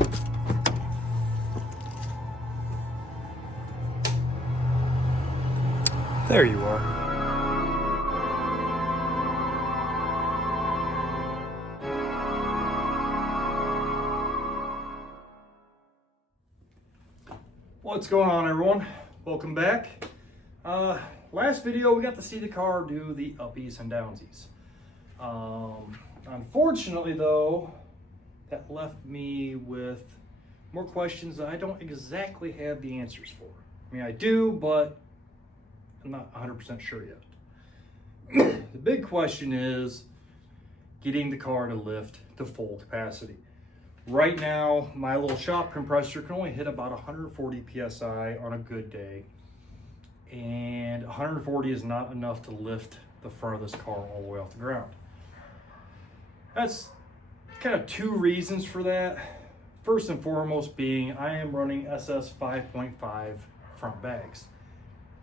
There you are. What's going on, everyone? Welcome back. Last video we got to see the car do the uppies and downsies. Unfortunately though, that left me with more questions that I don't exactly have the answers for. I mean, I do, but I'm not 100% sure yet. The big question is getting the car to lift to full capacity. Right now, my little shop compressor can only hit about 140 PSI on a good day. And 140 is not enough to lift the front of this car all the way off the ground. That's kind of two reasons for that. First and foremost being I am running SS 5.5 front bags.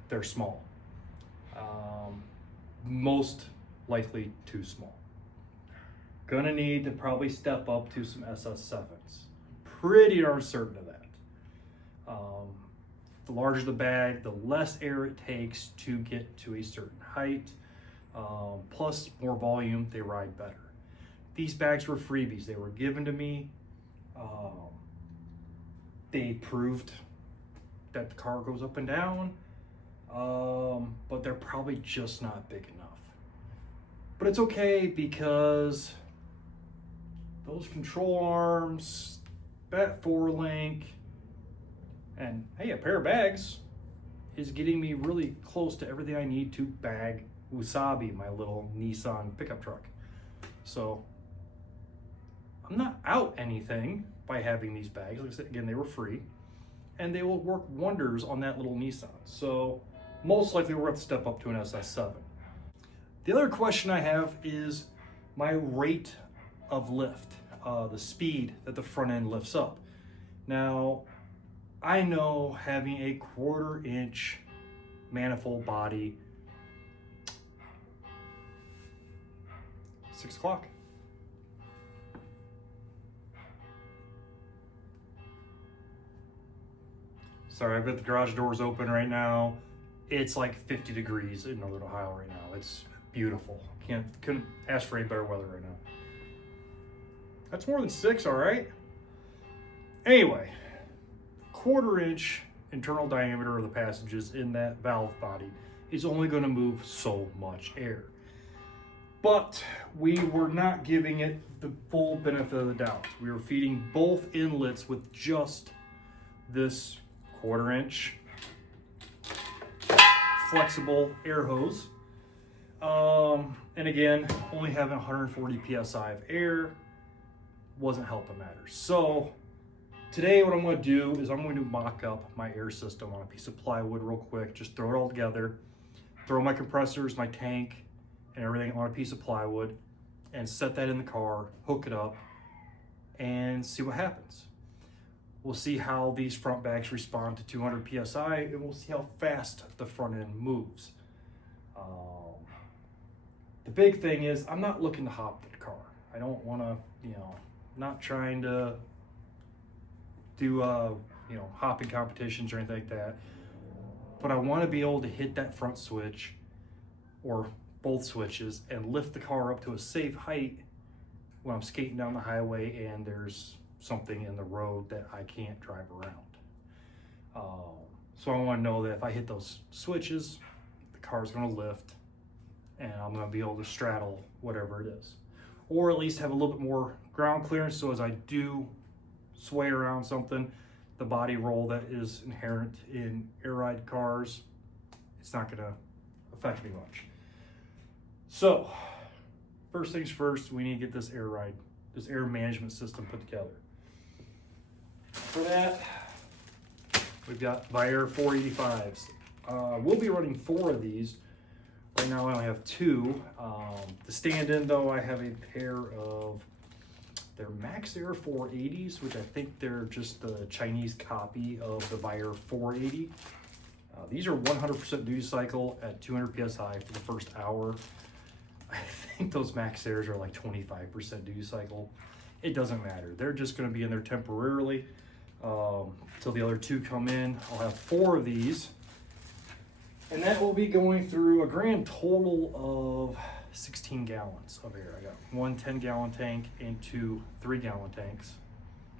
They're small. Most likely too small. Gonna need to probably step up to some SS7s. Pretty darn certain of that. The larger the bag, the less air it takes to get to a certain height. Plus more volume, they ride better. These bags were freebies. They were given to me. They proved that the car goes up and down. But they're probably just not big enough. But it's okay because those control arms, that 4-link, and hey, a pair of bags is getting me really close to everything I need to bag Wasabi, my little Nissan pickup truck. So I'm not out anything by having these bags. Like I said, again, they were free and they will work wonders on that little Nissan. So most likely we're going to step up to an SS7. The other question I have is my rate of lift, the speed that the front end lifts up. Now, I know having a 1/4 inch manifold body, 6 o'clock. Sorry, I've got the garage doors open right now. It's like 50 degrees in Northern Ohio right now. It's beautiful. Couldn't ask for any better weather right now. That's more than 6, all right? Anyway, 1/4 inch internal diameter of the passages in that valve body is only going to move so much air. But we were not giving it the full benefit of the doubt. We were feeding both inlets with just this 1/4 inch flexible air hose. And again, only having 140 PSI of air wasn't helping matters. So today what I'm going to do is I'm going to mock up my air system on a piece of plywood real quick, just throw it all together, throw my compressors, my tank, and everything on a piece of plywood, and set that in the car, hook it up, and see what happens. We'll see how these front bags respond to 200 PSI, and we'll see how fast the front end moves. The big thing is I'm not looking to hop the car. I don't want to, not trying to do, hopping competitions or anything like that. But I want to be able to hit that front switch or both switches and lift the car up to a safe height when I'm skating down the highway and there's something in the road that I can't drive around. So I want to know that if I hit those switches, the car's going to lift and I'm going to be able to straddle whatever it is. Or at least have a little bit more ground clearance so as I do sway around something, the body roll that is inherent in air ride cars, it's not going to affect me much. So first things first, we need to get this air management system put together. For that, we've got Viair 485s. We'll be running 4 of these. Right now I only have 2. To stand in though, I have a pair of their Max Air 480s, which I think they're just the Chinese copy of the Viair 480. These are 100% duty cycle at 200 PSI for the first hour. I think those Max Airs are like 25% duty cycle. it doesn't matter. They're just going to be in there temporarily till the other two come in. I'll have 4 of these, and that will be going through a grand total of 16 gallons of air. I got 1 10-gallon tank and 2 3-gallon tanks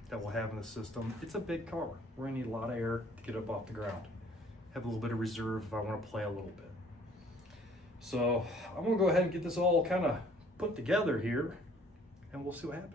that we'll have in the system. It's a big car. We're gonna need a lot of air to get up off the ground. Have a little bit of reserve if I want to play a little bit. So I'm gonna go ahead and get this all kind of put together here, and we'll see what happens.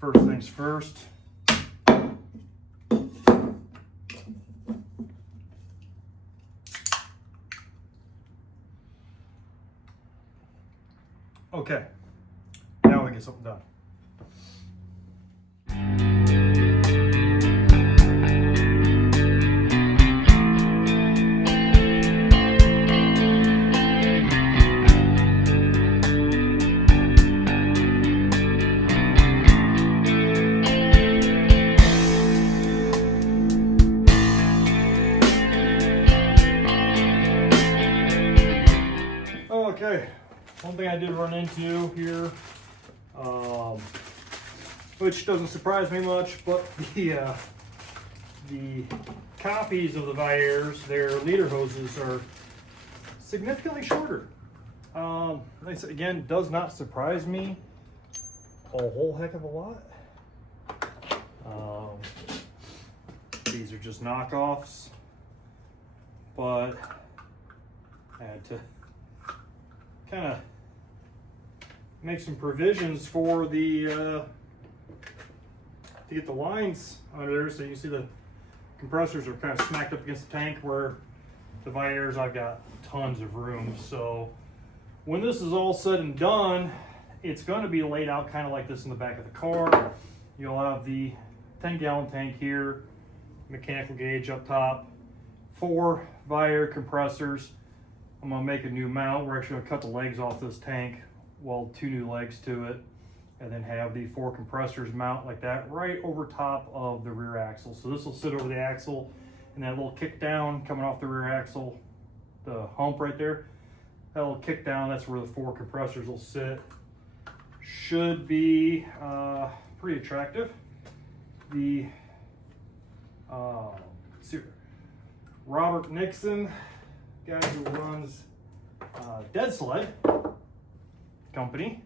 First things first, okay, now we get something done. Okay, one thing I did run into here, which doesn't surprise me much, but the copies of the Viers, their leader hoses are significantly shorter. This again does not surprise me a whole heck of a lot. These are just knockoffs, but I had to kind of make some provisions for the to get the lines under there. So you see the compressors are kind of smacked up against the tank, where the Viers, I've got tons of room. So when this is all said and done, it's going to be laid out kind of like this in the back of the car. You'll have the 10-gallon tank here, mechanical gauge up top, 4 Vier compressors. I'm gonna make a new mount. We're actually gonna cut the legs off this tank, weld 2 new legs to it, and then have the 4 compressors mount like that right over top of the rear axle. So this will sit over the axle, and that little kick down coming off the rear axle, the hump right there, that little kick down, that's where the 4 compressors will sit. Should be pretty attractive. The Robert Nixon, guy who runs Dead Sled company,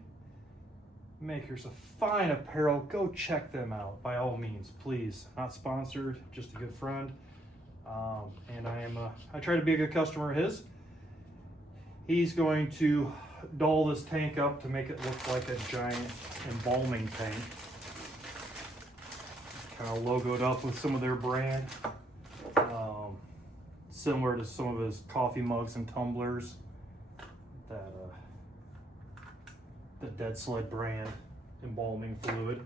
makers of fine apparel. Go check them out by all means, please. Not sponsored, just a good friend. And I try to be a good customer of his. He's going to doll this tank up to make it look like a giant embalming tank. Kind of logoed up with some of their brand. Similar to some of his coffee mugs and tumblers, that the Dead Sled brand embalming fluid.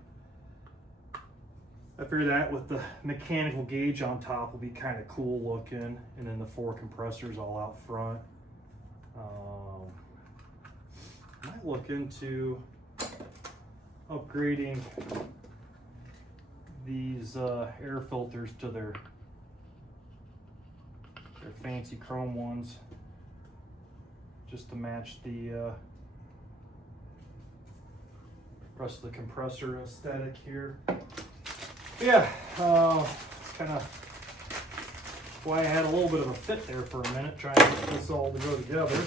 I figured that with the mechanical gauge on top will be kind of cool looking, and then the 4 compressors all out front. Might look into upgrading these air filters to their fancy chrome ones, just to match the rest of the compressor aesthetic here. Yeah, kind of why I had a little bit of a fit there for a minute, trying to get this all to go together.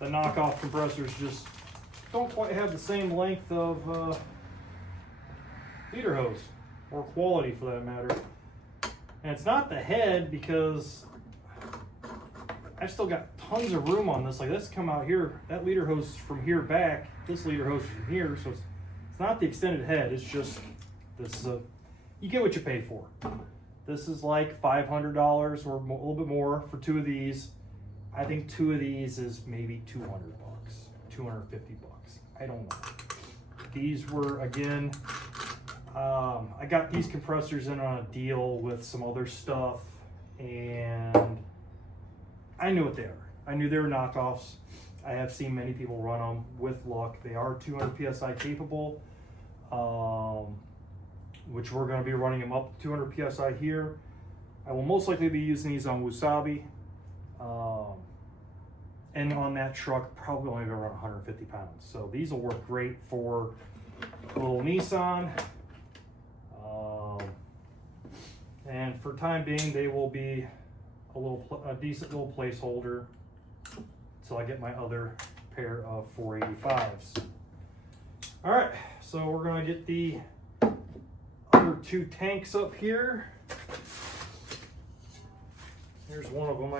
The knockoff compressors just don't quite have the same length of leader hose, or quality for that matter. And it's not the head, because I've still got tons of room on this. Like, this come out here, that leader hose from here back, this leader hose from here, so it's not the extended head, it's just this is you get what you pay for. This is like $500 or a little bit more for 2 of these. I think 2 of these is maybe $200, $250. I don't know. These were, again, I got these compressors in on a deal with some other stuff, and I knew what they are. I knew they were knockoffs. I have seen many people run them with luck. They are 200 PSI capable, which we're going to be running them up to 200 PSI here. I will most likely be using these on Wasabi. And on that truck, probably only around 150 pounds. So these will work great for a little Nissan. And for time being, they will be a decent little placeholder until I get my other pair of 485s. All right, so we're gonna get the other 2 tanks up here. Here's one of them.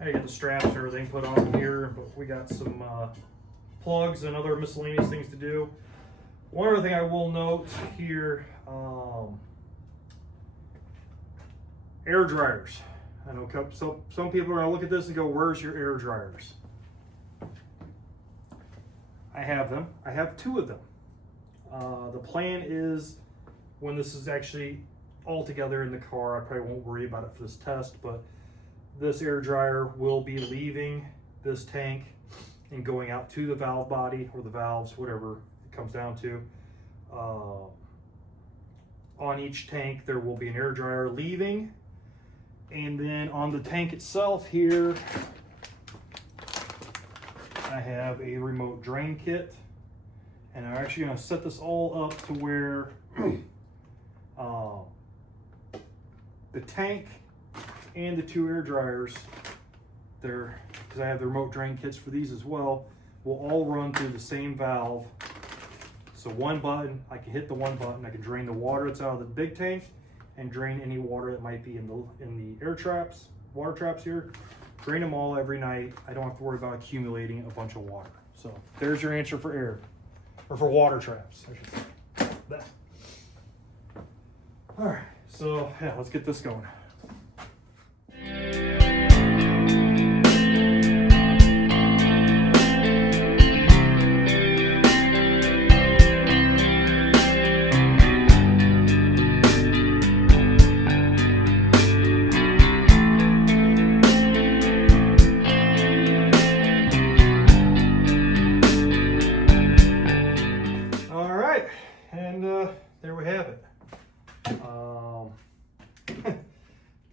I get the straps and everything put on here, but we got some plugs and other miscellaneous things to do. One other thing I will note here, air dryers. I know some people are gonna look at this and go, where's your air dryers? I have them. I have 2 of them. The plan is, when this is actually all together in the car, I probably won't worry about it for this test, but this air dryer will be leaving this tank and going out to the valve body, or the valves, whatever it comes down to. On each tank there will be an air dryer leaving, and then on the tank itself here I have a remote drain kit, and I'm actually going to set this all up to where the tank and the 2 air dryers, because I have the remote drain kits for these as well, will all run through the same valve. So one button, I can hit the one button, I can drain the water that's out of the big tank and drain any water that might be in the air traps, water traps here. Drain them all every night. I don't have to worry about accumulating a bunch of water. So there's your answer for air, or for water traps, I should say. That. All right, so yeah, let's get this going. There we have it.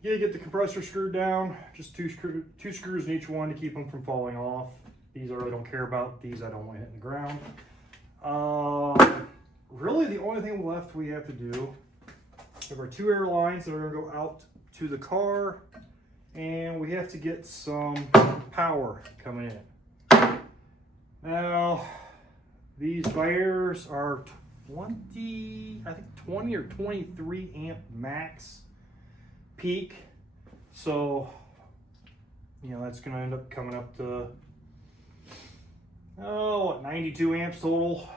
You get the compressor screwed down, just two screws in each one to keep them from falling off. These I really don't care about. These I don't want hitting the ground. Really the only thing left we have to do, we have our 2 air lines that are going to go out to the car, and we have to get some power coming in. Now, these wires are 20 or 23 amp max peak. So, that's going to end up coming up to, 92 amps total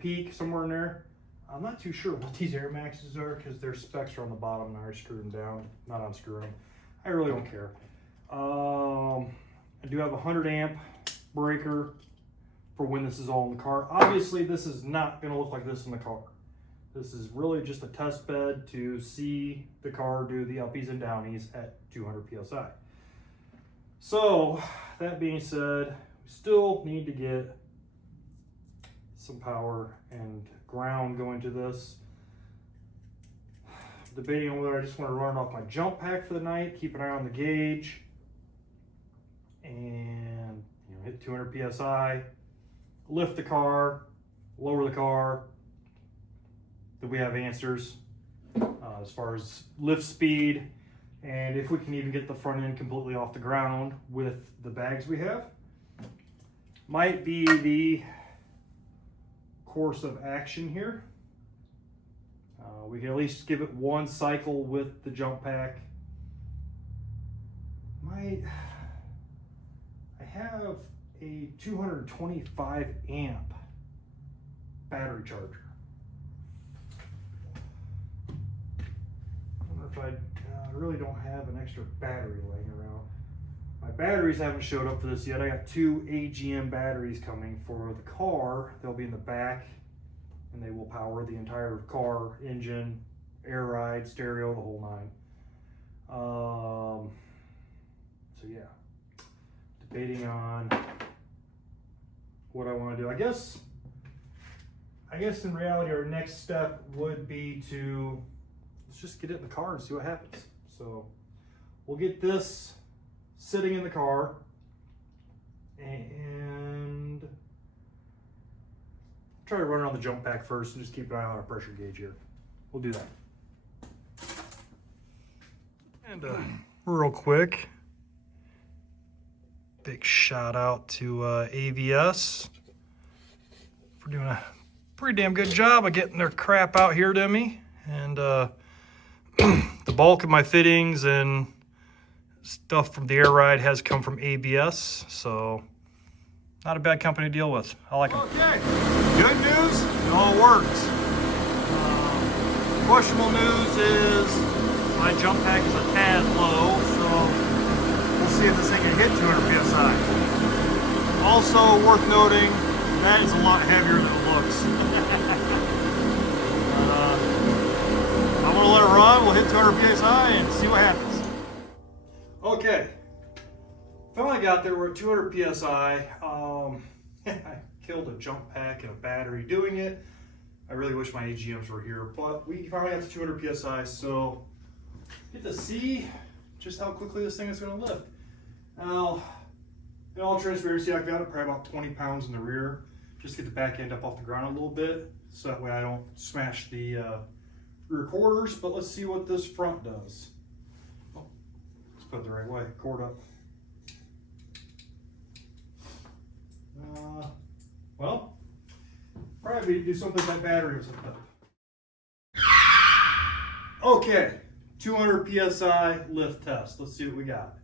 peak, somewhere in there. I'm not too sure what these Air Maxes are, because their specs are on the bottom and I already screwed them down. Not unscrewing them. I really don't care. I do have a 100 amp breaker for when this is all in the car. Obviously, this is not going to look like this in the car. This is really just a test bed to see the car do the uppies and downies at 200 PSI. So, that being said, we still need to get some power and ground going to this. Debating on whether I just want to run it off my jump pack for the night, keep an eye on the gauge, and hit 200 PSI, lift the car, lower the car, that we have answers as far as lift speed, and if we can even get the front end completely off the ground with the bags we have. Might be the course of action here. We can at least give it one cycle with the jump pack. I have a 225 amp battery charger. I wonder if I really don't have an extra battery laying around. My batteries haven't showed up for this yet. I got 2 AGM batteries coming for the car. They'll be in the back, and they will power the entire car, engine, air ride, stereo, the whole nine. So yeah, debating on what I want to do. I guess in reality, our next step would be to, let's just get it in the car and see what happens. So we'll get this sitting in the car and try to run around the jump pack first and just keep an eye on our pressure gauge here. We'll do that. And real quick, big shout out to AVS for doing a pretty damn good job of getting their crap out here to me. And the bulk of my fittings and stuff from the air ride has come from ABS, so not a bad company to deal with. I like them. Okay, good news, it all works. Questionable news is my jump pack is a tad low, so we'll see if this thing can hit 200 psi. Also worth noting, that is a lot heavier than it looks. I'm gonna let it run, we'll hit 200 psi and see what happens. Okay, finally got there. We're at 200 psi. I killed a jump pack and a battery doing it. I really wish my AGMs were here, but we finally got to 200 psi, so get to see just how quickly this thing is going to lift. Now, in all transparency, I've got it probably about 20 pounds in the rear, just to get the back end up off the ground a little bit, so that way I don't smash the rear quarters. But let's see what this front does. Oh, let's put it the right way, cord up. Well, probably do something with that battery or something. Okay, 200 psi lift test. Let's see what we got.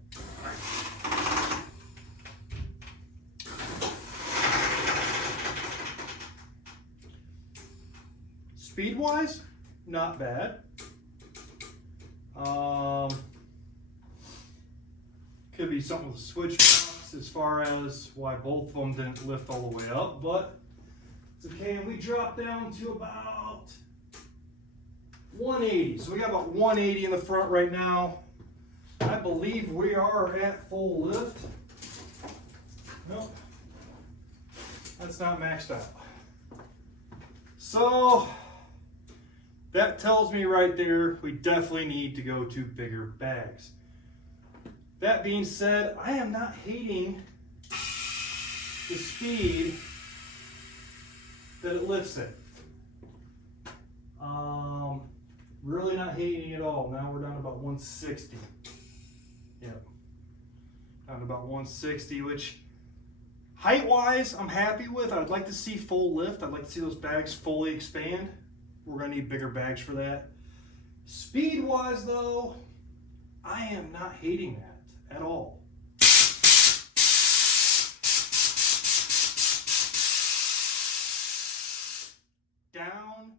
Speed wise, not bad. Could be something with the switch box as far as why both of them didn't lift all the way up, but it's okay. And we dropped down to about 180. So we got about 180 in the front right now. I believe we are at full lift. Nope, that's not maxed out. So that tells me right there, we definitely need to go to bigger bags. That being said, I am not hating the speed that it lifts at. Really not hating it at all. Now we're down to about 160. Yep. Down to about 160, which height-wise, I'm happy with. I'd like to see full lift. I'd like to see those bags fully expand. We're gonna need bigger bags for that. Speed-wise though, I am not hating that at all. Down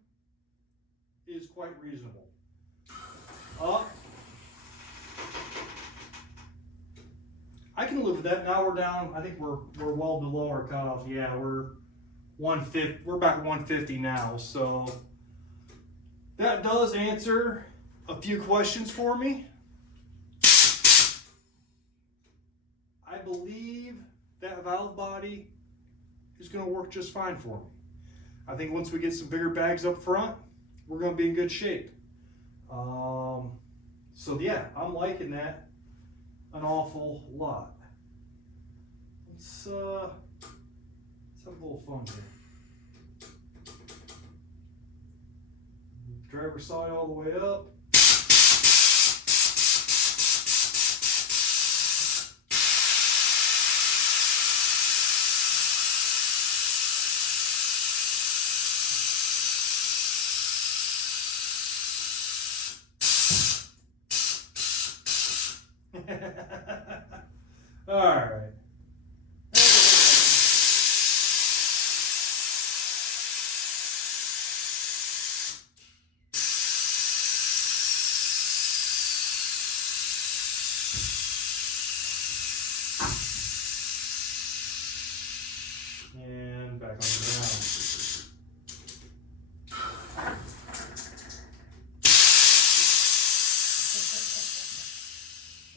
is quite reasonable. Up, I can live with that. Now we're down, I think we're well below our cutoff. Yeah, we're 150, we're back at 150 now, so that does answer a few questions for me. I believe that valve body is going to work just fine for me. I think once we get some bigger bags up front, we're going to be in good shape. So yeah, I'm liking that an awful lot. Let's have a little fun here. driver's side all the way up. All right. And back on the ground.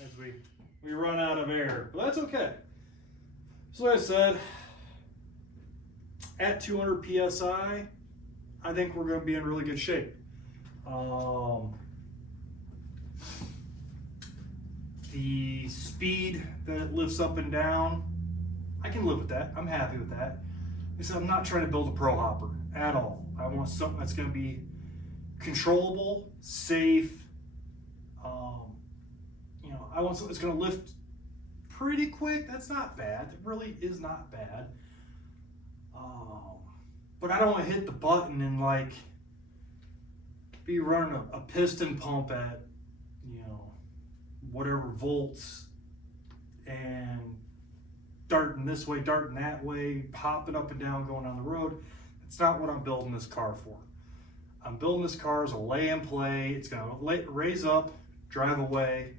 As we run out of air, but that's okay. So like I said, at 200 psi, I think we're going to be in really good shape. The speed that it lifts up and down, I can live with that. I'm happy with that. Like I said, I'm not trying to build a pro hopper at all. I want something that's going to be controllable, safe. I want something that's going to lift pretty quick. That's not bad. It really is not bad. But I don't want to hit the button and like be running a piston pump at, whatever volts and darting this way, darting that way, hopping up and down, going down the road. That's not what I'm building this car for. I'm building this car as a lay and play. It's going to raise up, drive away,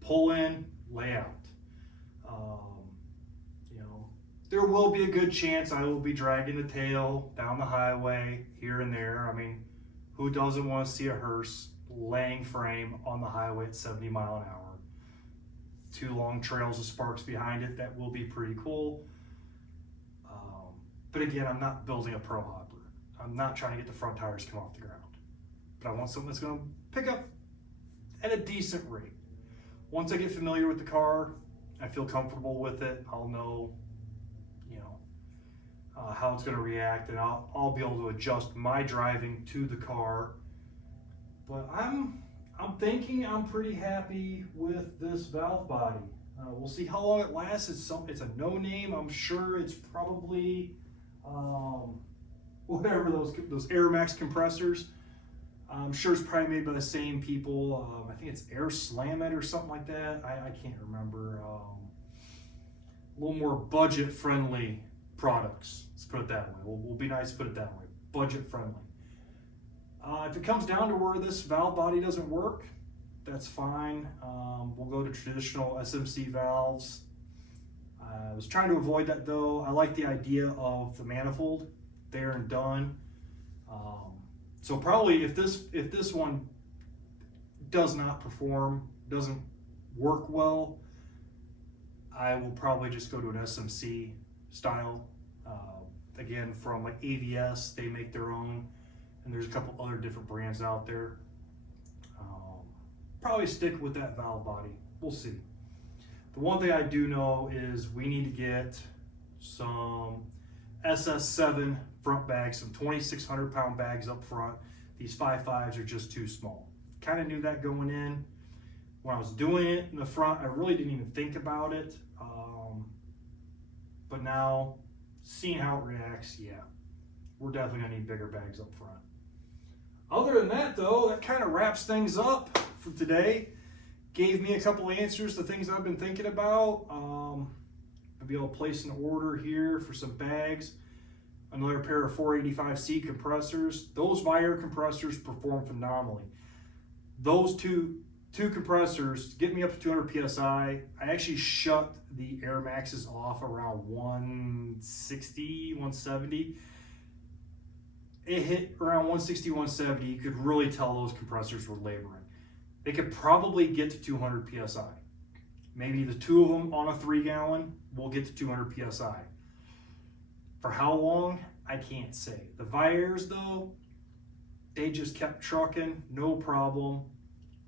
pull in, lay out. There will be a good chance I will be dragging the tail down the highway here and there. I mean, who doesn't want to see a hearse laying frame on the highway at 70 mile an hour? 2 long trails of sparks behind it. That will be pretty cool. But again, I'm not building a pro hopper. I'm not trying to get the front tires to come off the ground. But I want something that's going to pick up at a decent rate. Once I get familiar with the car, I feel comfortable with it, I'll know, how it's going to react, and I'll be able to adjust my driving to the car. But I'm thinking I'm pretty happy with this valve body. We'll see how long it lasts. It's a no name. I'm sure it's probably whatever those Air Max compressors. I'm sure it's probably made by the same people. I think it's Air Slam It or something like that. I can't remember. A little more budget friendly products. Let's put it that way. We'll be nice to put it that way. Budget friendly. If it comes down to where this valve body doesn't work, that's fine. We'll go to traditional SMC valves. I was trying to avoid that though. I like the idea of the manifold there and done. So probably if this one does not perform, doesn't work well, I will probably just go to an SMC style. Again, from like AVS, they make their own, and there's a couple other different brands out there. Probably stick with that valve body. We'll see. The one thing I do know is we need to get some SS7 front bags, some 2,600 pound bags up front. These 5.5s are just too small. Kind of knew that going in. When I was doing it in the front, I really didn't even think about it. But now, seeing how it reacts, yeah, we're definitely gonna need bigger bags up front. Other than that though, that kind of wraps things up for today. Gave me a couple answers to things I've been thinking about. I'll be able to place an order here for some bags. Another pair of 485C compressors. Those Vire compressors perform phenomenally. Those two compressors get me up to 200 psi. I actually shut the Air Maxes off around 160, 170. It hit around 160, 170. You could really tell those compressors were laboring. They could probably get to 200 psi. Maybe the 2 of them on a 3-gallon will get to 200 psi. For how long, I can't say. The Vires though, they just kept trucking, no problem.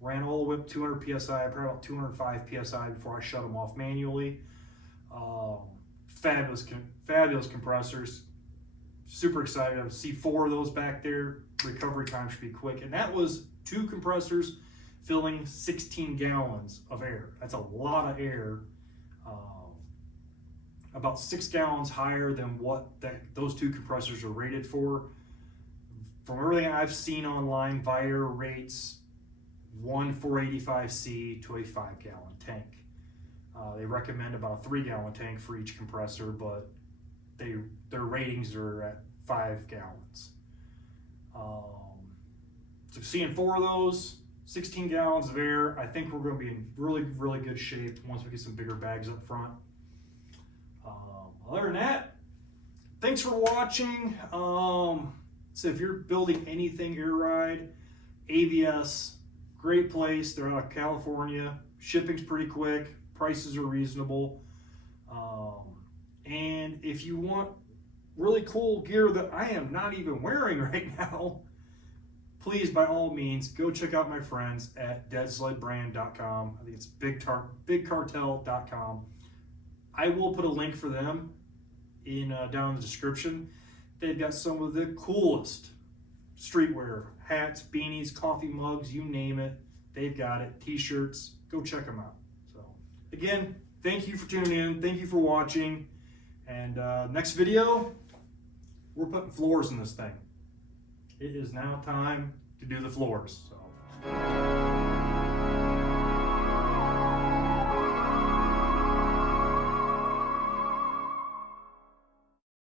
Ran all the way up 200 psi, probably about 205 psi before I shut them off manually. Fabulous compressors. super excited to see 4 of those back there. Recovery time should be quick. And that was 2 compressors filling 16 gallons of air. That's a lot of air. About 6 gallons higher than what those 2 compressors are rated for. From everything I've seen online, Vire rates one 485C to a 5-gallon tank. They recommend about a 3-gallon tank for each compressor, but their ratings are at 5 gallons. So seeing 4 of those, 16 gallons of air, I think we're going to be in really, really good shape once we get some bigger bags up front. Other than that, thanks for watching. So if you're building anything air ride, AVS, great place. They're out of California. Shipping's pretty quick. Prices are reasonable. And if you want really cool gear that I am not even wearing right now, please, by all means, go check out my friends at deadsledbrand.com. I think it's bigcartel.com. I will put a link for them down in the description. They've got some of the coolest streetwear, hats, beanies, coffee mugs, you name it. They've got it. T-shirts. Go check them out. So again, thank you for tuning in. Thank you for watching. And next video, we're putting floors in this thing. It is now time to do the floors. So.